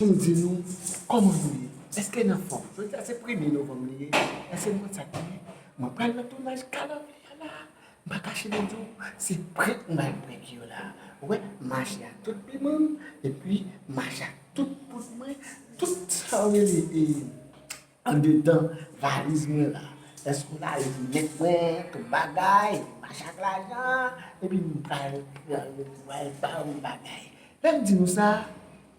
Tu me dis nous, comment nous est-ce qu'il y a une forme? C'est 1er novembre. Est-ce que nous savons? Je prends le tournage calme là. Je cache les jours. C'est prêt, je prends là. Ouais, marche à tout le monde. Et puis, marche à tout le monde. Tout ça, en dedans, valise là. Est-ce qu'on a les tout bagaille, marche à l'argent. Et puis, nous prenons pas un bagaille. Là, dis-nous ça,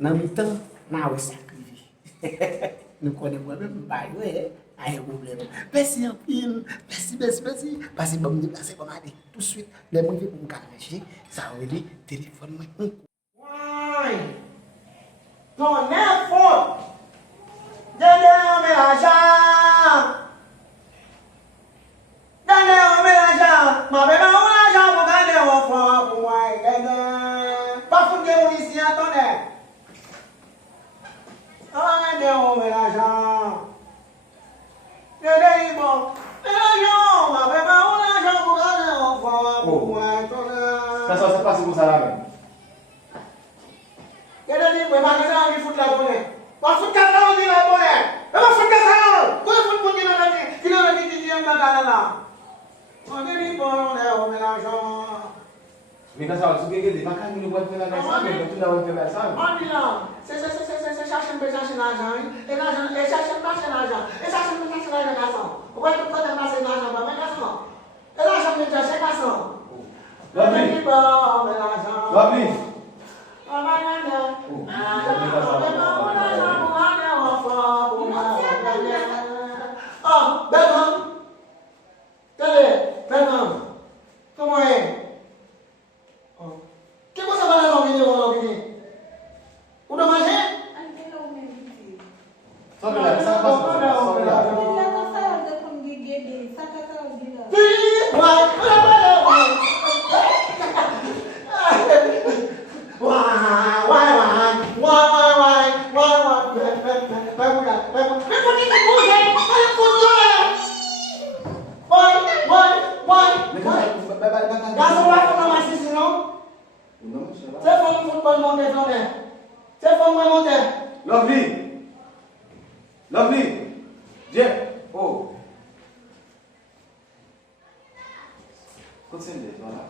dans le temps. Now we sacrifice. Nous connaissons moi-même, pas de problème. Merci en pile. Merci. Passez bon me déplacer pour m'aider tout de suite. Les mots pour me cacher, ça va aller téléphone moi. Ouais. Ton info. Donnez-moi l'argent. Donnez-moi l'argent. Ma belle, on l'argent pour gagner mon frère pour moi. Pas foutre de ici, attendez. Donnez-moi l'argent. Donnez-moi l'argent. Ma belle, on l'argent pour gagner mon frère pour moi. Ça se passe pour ça là même. Donnez-moi l'argent qui fout la bonne. Pas foutre la bonne la bonne. Pas foutre la bonne. Quoi foutre bonne la bonne. Qui l'a dit qui là là. On dit bon l'argent. Mais quand ça, tu gagnes des vacances, nous pouvons faire la naissance, mais tu n'as pas fait ça. On dit là, c'est chercher l'argent, et l'argent, et chercher l'argent, et chercher l'argent, garçon. Pourquoi tu peux passer l'argent, mais garçon? Et l'argent, tu cherches garçon. Lovely. Lovely. Oh, Belmont. Belmont. Comment est? Qu'est-ce que ça va la longue Où de manger? Ça va là, ça passe. Lovely. Viens. Oh. Continue, voilà.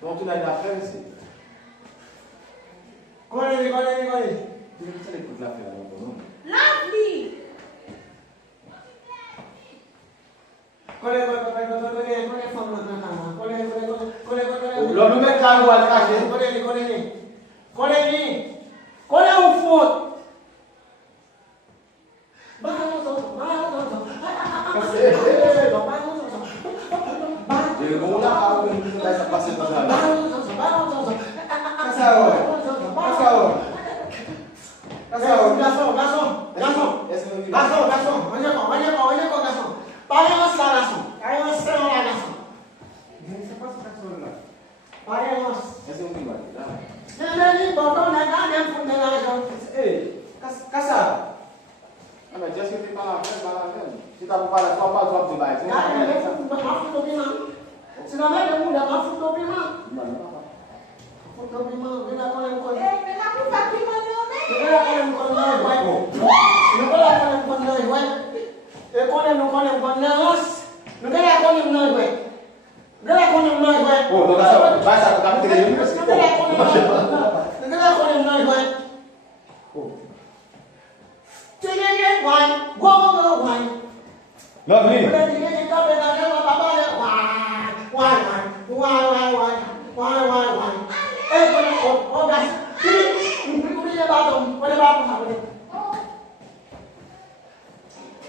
Donc tu l'as fait ici. Collez. Tu sais les coups de la faire non? Lovely. Le mec là où elle cache. Collez au fond.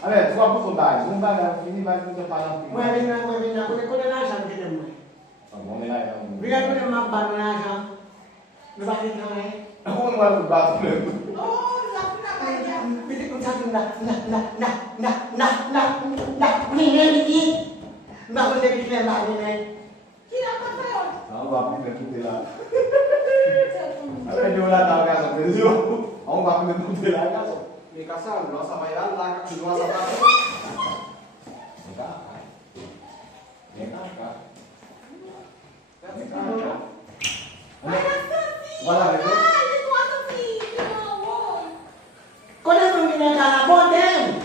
Allez, tu vas pour ton bail. On va finir par nous parler. Moi, je l'argent que j'aime. On est là. Regarde, on est ma l'argent. Nous allons travailler. Aku mau batuk lagi. Oh, bilik satu ini. Nak boleh bikin nak ini. Kira apa kau? Aku batuk lagi lah. Ada jualan tak kasar tu. Aku batuk lagi lah kasar. Ni kasar, lo sama ya, lah kat dua sama. Wala itu. Kau dah mungkin nak bonden.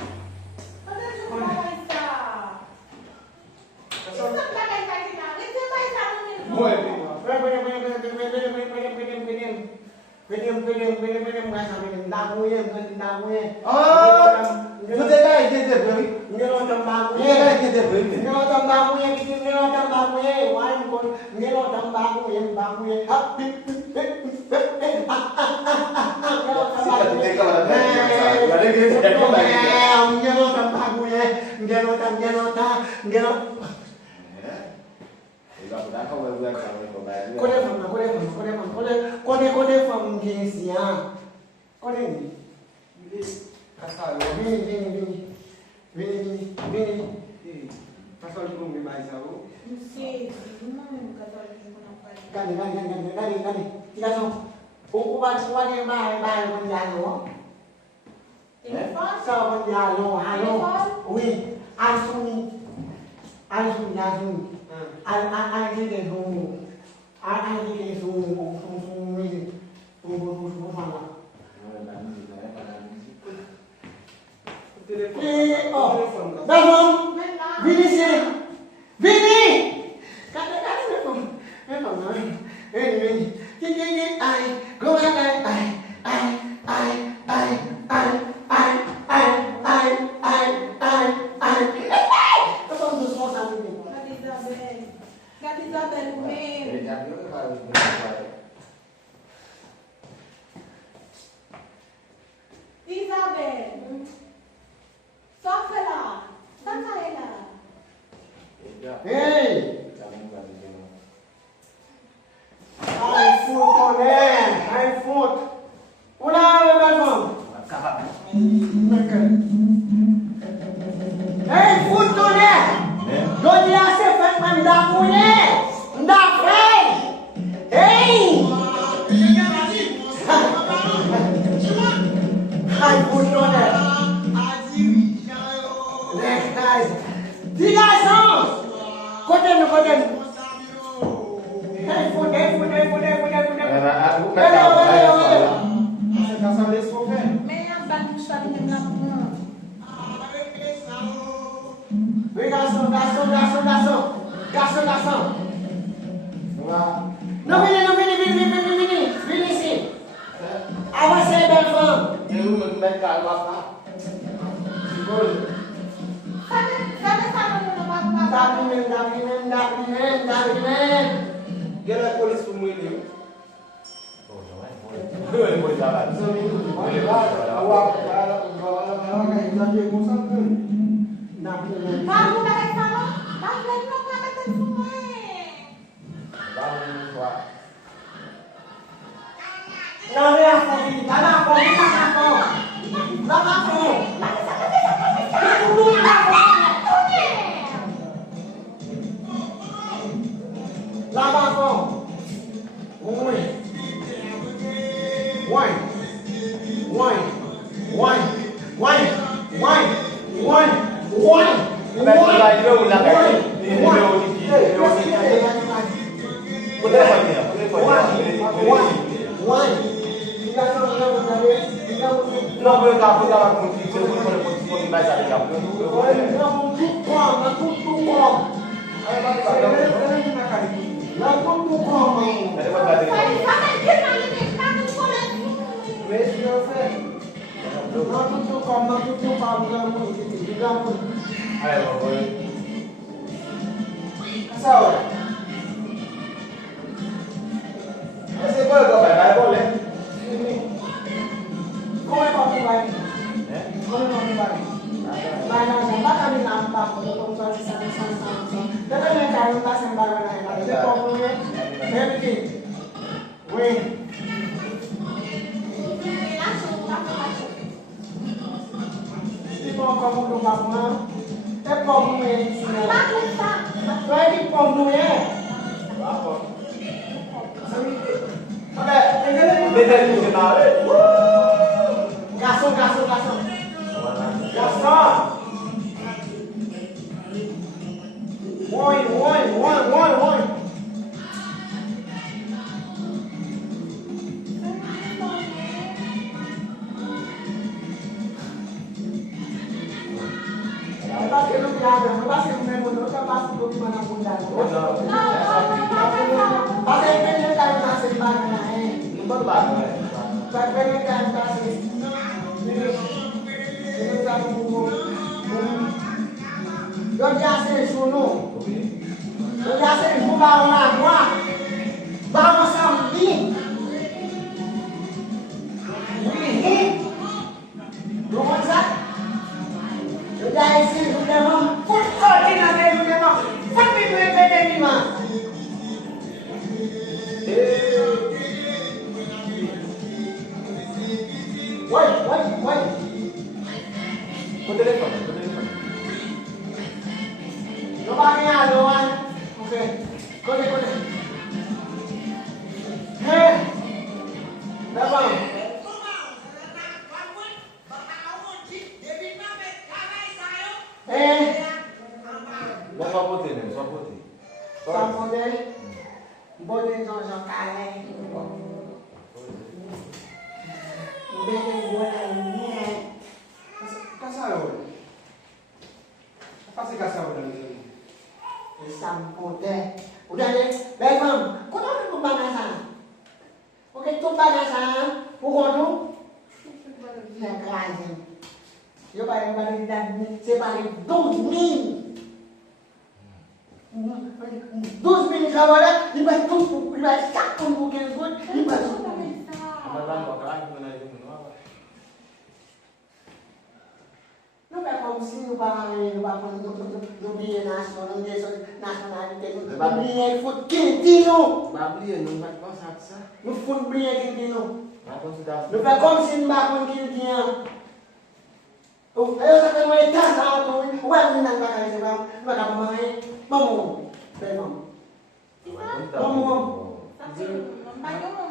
kamu do mama. Pom nu yang sini. Soalnya di pom nu ya. Apa? Ada, ini Beda di kenal. Gaso. Woi. Pasti menurut pasti gimana pun dah. Pasti ini kan masih mana Lupa banget. Ini kan masih. Ini kan buku. Yo jase suno. Yo jase buka orang tua. Bawa sambil. Ini. Rumah Jai sih sudah mau football di nanti sudah mau football itu beda ni mah. Woi. Kau telepon. Coba ni aluan. Oke. Kode. Heh. Dapat. Sua putih. Boleh nonton kali. Boleh boleh. Kasayol. Apa sih kasayol dalam sini? Sampo deh. Udah deh. Baik mam. Kau tahu pembanasan? Oke tu pembanasan. Pukul tu. Yang keras. Yo paling dan sepaling 12,000. 12,000 kawalan, lima satu mungkin pun, lima satu. Amalan bakalan gimana itu apa? Lupa komisi lupa nasional itu, beli food kintino. Babli yang numpat kau saksa. Food beli kintino. Aku sudah. Lupa komisi bakun kintino. Oh, ayo sekarang mulai tas atau uang nang bakal sebab bakal main mamu, belum. Mamu.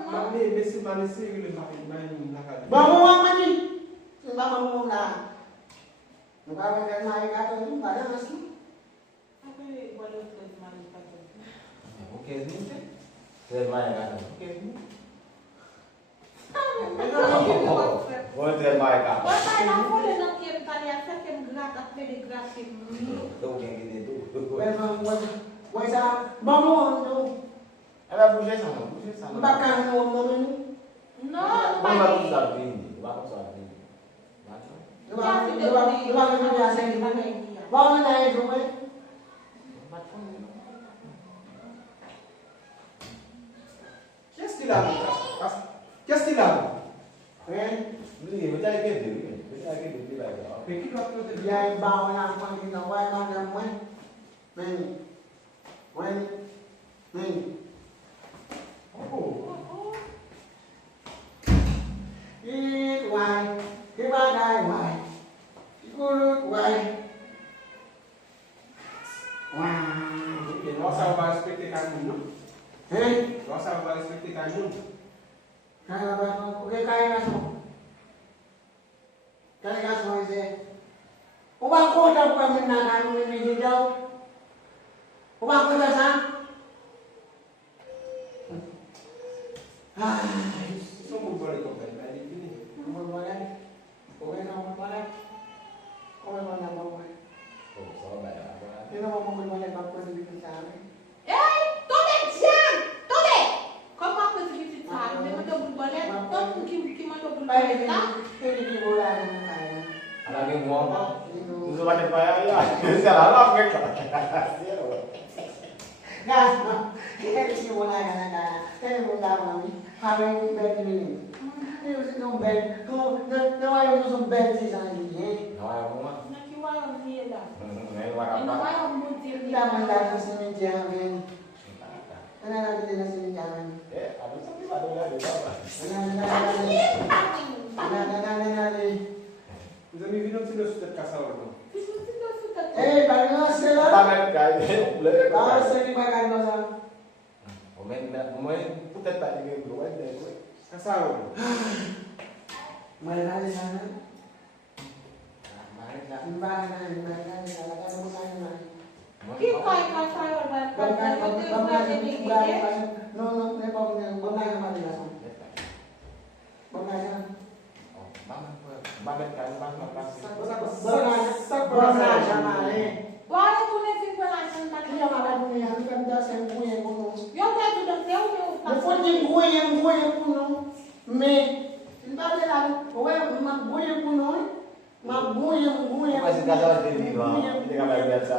Babli besi gitu main nakal. Mamu uang mati. Sebab mamu lah. Lupa makan main atau itu ada masih. Oke ni. Saya main kan. Oke ni. Boleh saya main kan. Tuh yang gini tuh. Wajah mamu tu. Ada busnya sama. Bakal mamu ni. Bagus saat ini. Lupa kita biasa di mana? Bawa naik rumah. Kestilan. Eh? Beli, betul gede. Betul lagi. Pikir waktu itu Yang bawa yang paling nawai mana mui? Ni. Oh. It why? Gimana why? Ikut why? Wah. Nggak usah bahas PT kamu, no? Nggak usah bahas PT kamu. Kaya ba? Okay, kaya na so. Kaya na so ise. Ubang ko daw pa min na kanu ni daw. Ubang ko sa. Ay, Semua boleh kau beli ini. mo boleh. Oke na mo boleh. Oke mo na mo boleh. Oh, salah ya. Sino mo mo boleh ba ko dito sa amin? Baik, ini bola na kaya. Lagi mau apa? Susu pakai payah ya. Saya larang kan. Gas, ini bola na kaya. Ini bola mami. Having bed ni. Ini usi no bed. No ay uso bed si sa ni. Nawai aku mah. Nawai apa? Daman dapat sini jangan. Ana natin na sini jangan. Aduh sampai pada lagi apa? Ana. Bisa minum sudah KASAYOL. Eh, bagus lah. Tangan kayak boleh. Bagus ni makan masa. Pemain putar tak juga dulu ada. KASAYOL. Mana ada sana? Mana? Mana kalau kamu mana? Kau KASAYOL No, ni pun bangga sama dia langsung. Bangga sana. Oh, banget kan banget pasti. Bangga sama ni. Wala tu nem fiind pălașul ta. Kaya makan ni, hari kan dah saya punya kuno. Eu te ajut de teu, eu. Depois de goia kuno, me. Tidak ada lagi. Goia kuno, mas goia. Masih KASAYOL sendiri bang. Ini kamera biasa.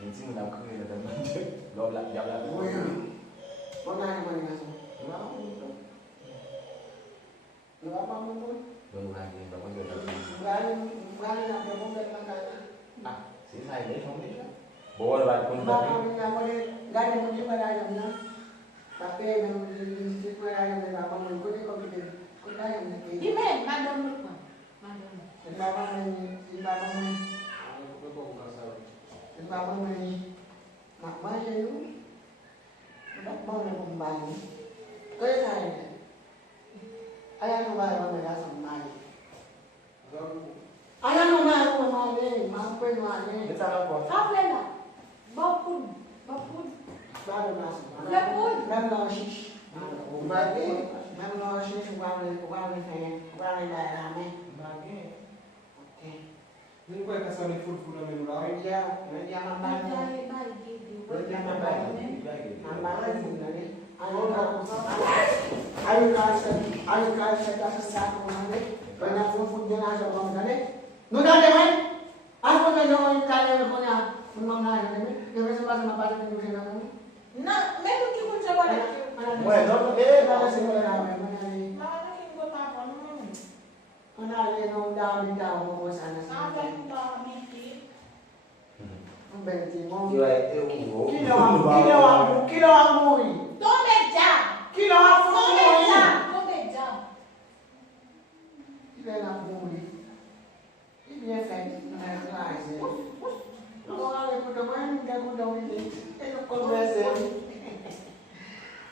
Ini sih menang kiri dan manja. Lo lah, jawab lah. Mana yang mana masuk? Lu apa mun? Belum lagi, bangun juga tadi. Bukan nak dia pun datang kana. Ah, sih saya ni kamu ni. Bawa balik pun tapi. Enggak ada mungkin pada ayamnya. Tapi memang di pada ayam apa mun ko ni ko bikin. Ko ayam ni. Ime, mandam mo. Mandam. Ibaba ni mak mai you. Nak mau nak kembali. Kaya saya. Ayah kembali mana dah sampai. Ayah kembali mana? Mampu mana? Kita apa? Apa lah? Bapun. Baru masuk. Bapun. Memang shish. Memang shish. Bukan saya ramai. Okey. Ini kau KASAYOL ni full menu lah. Dia mampu. Dia mampu. Ayo kasih satu mana? Banyak food jangan asal kamu kan? Nuda deh man. Aku tak jauh kalian punya memang ada ni. Kita sama pada minggu ni kamu. Na, meron ki ko sa wala. Bueno, Mana sih mana ni? Mana ki ko ta pa no. Mana ni nong dah di dah mau sana Sa sana. pa ta mi ki. Berarti mau. Kilo itu. Kilo aku ni. To me ja. Kilo aku To me ni. ja. To me ja. Kilo aku ni. Ini efek mana sih? Kalau ada pertemuan, kita guna ini. Itu konversi.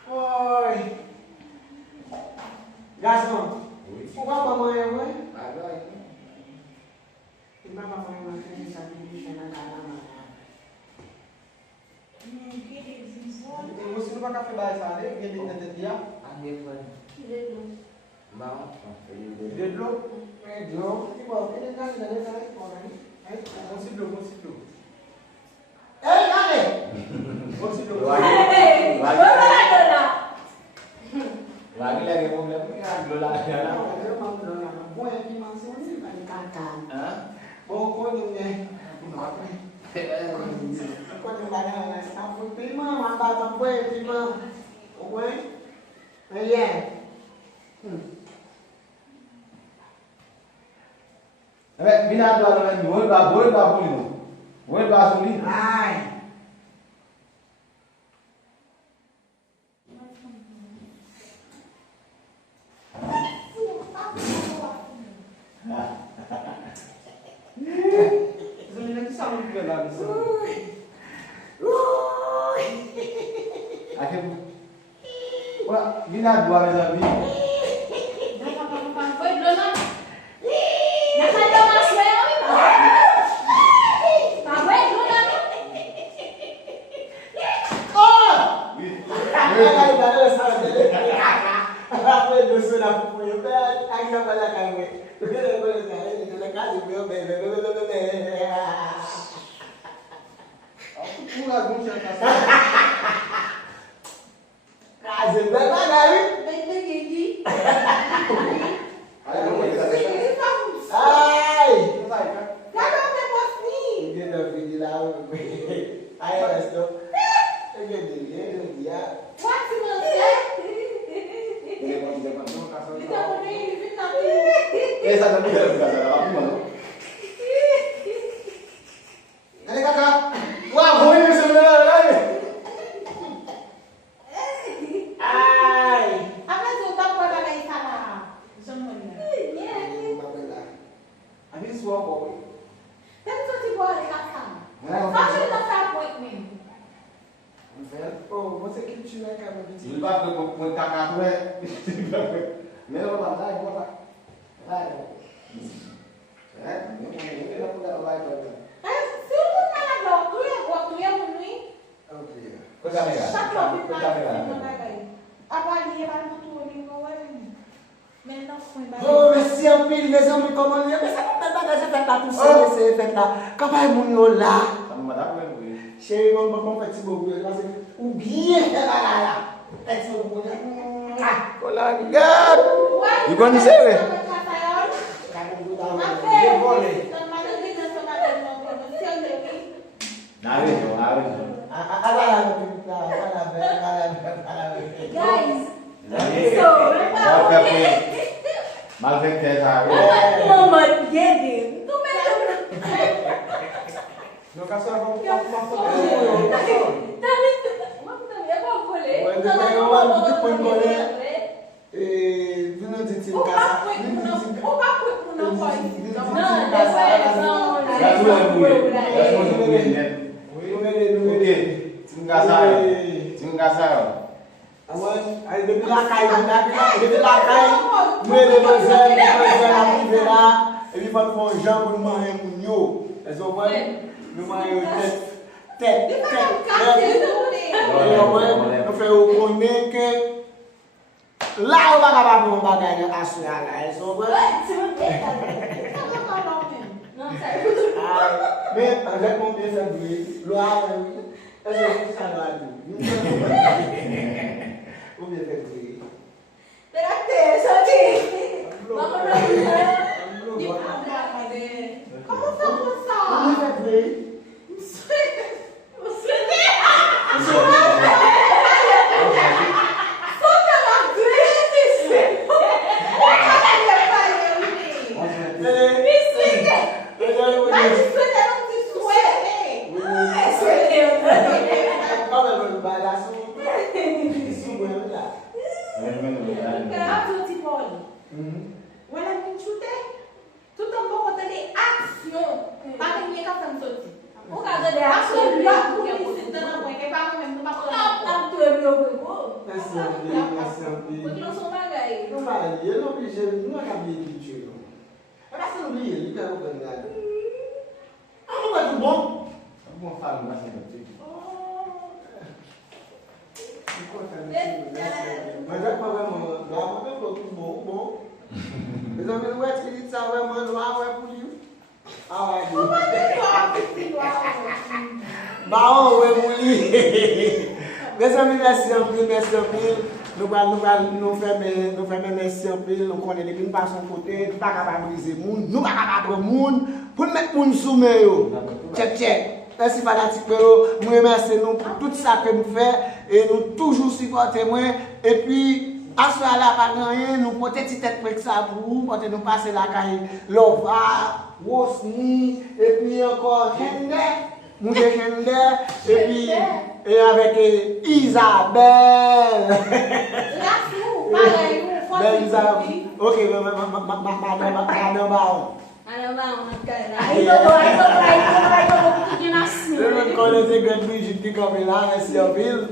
Oi. Gasmo. Apa main apa? Ada ini. Iba apa main macam ni sambil di sana mana? Ki di zon. Você não vai café da sala, ele ainda dia. Ande foi. Ki de lo. Mau. Ele dulu. Jo, iba ini kan dari sana orang ni. Você dulu. Kale. Você dulu. Hey, wala. Lagi mau bilang ni dulu lagi ada. Boleh pergi masuk ni kan kakak. Hah? Bawa ni. Kau ni mana? Sampai terima, mantap sampai terima. Okey. Iya. Bina dua orang boleh suli. Hai. Suli nanti sama juga lah. Akhirnya, wah, bina dua orang lagi. soir, boy. Tem sorti boa de casa. Só que ele não faz appointment. Oh, você que tira a cama de Il va te prendre ta carte, mais on va là, on va là. Se eu não falar não, tu ia muito. Coisa melhor. Só que eu vi Coisa melhor. mais. Agora ia para o futuro, não vai vir. Mas não foi mais. Oh, merci en pile, mes amis, comment dire? Mais ça fait pas que j'ai fait là tout seul, c'est fait là. Quand pas mon yo là. Ça me madame, oui. Chérie, on va faire petit bobo là, c'est ou bien là. Petit bobo là. Oh la God! You going to say it? Guys, Mal fait que ça. moment gede. Tu mesmo. Não quer só vamos aí depois lá cai, depois lá cai, mulher evangelho, a primeira lá, ele vai com o jambo no manhã munho, eles vão no manhã tete, eu falei o comer que lá eu vai acabar com um bagulho assurar lá, eles vão mais avec mon bien fait Loire, est-ce que ça va ou bien fait briller. Como foi não vai, eu não obligei, não acabei de tiro. Mas você não lia, ele quer organizar. Ah, não é do bom? Vamos falar mais assim. Mas é problema, lá eu tô tudo bom. Mas eu não acho que ele sabe, mano, lá é por isso. Ah, Baon, é mulher. Meus amigos, merci en pile. Nous faisons merci en pile. Nous connaissons depuis nous passons côté. Nous ne sommes pas capables de briser le monde. Nous ne sommes pas capables de prendre le monde pour mettre le monde sous main. Check. Merci fanatique. Nous remercions pour tout ça que nous faisons. Et nous toujours supportons. Et puis, à ce moment-là, pas rien. Nous portons petite tête pour ça pour vous. Pour nous passer la caille. Lova, Rosny. Et puis encore Hende. Nous Hende. Et puis. Et avec Isabelle. Belle Isabelle. Ok, madame Baron. Je me connais ces grandes Brigitte qui comme là, merci en ville.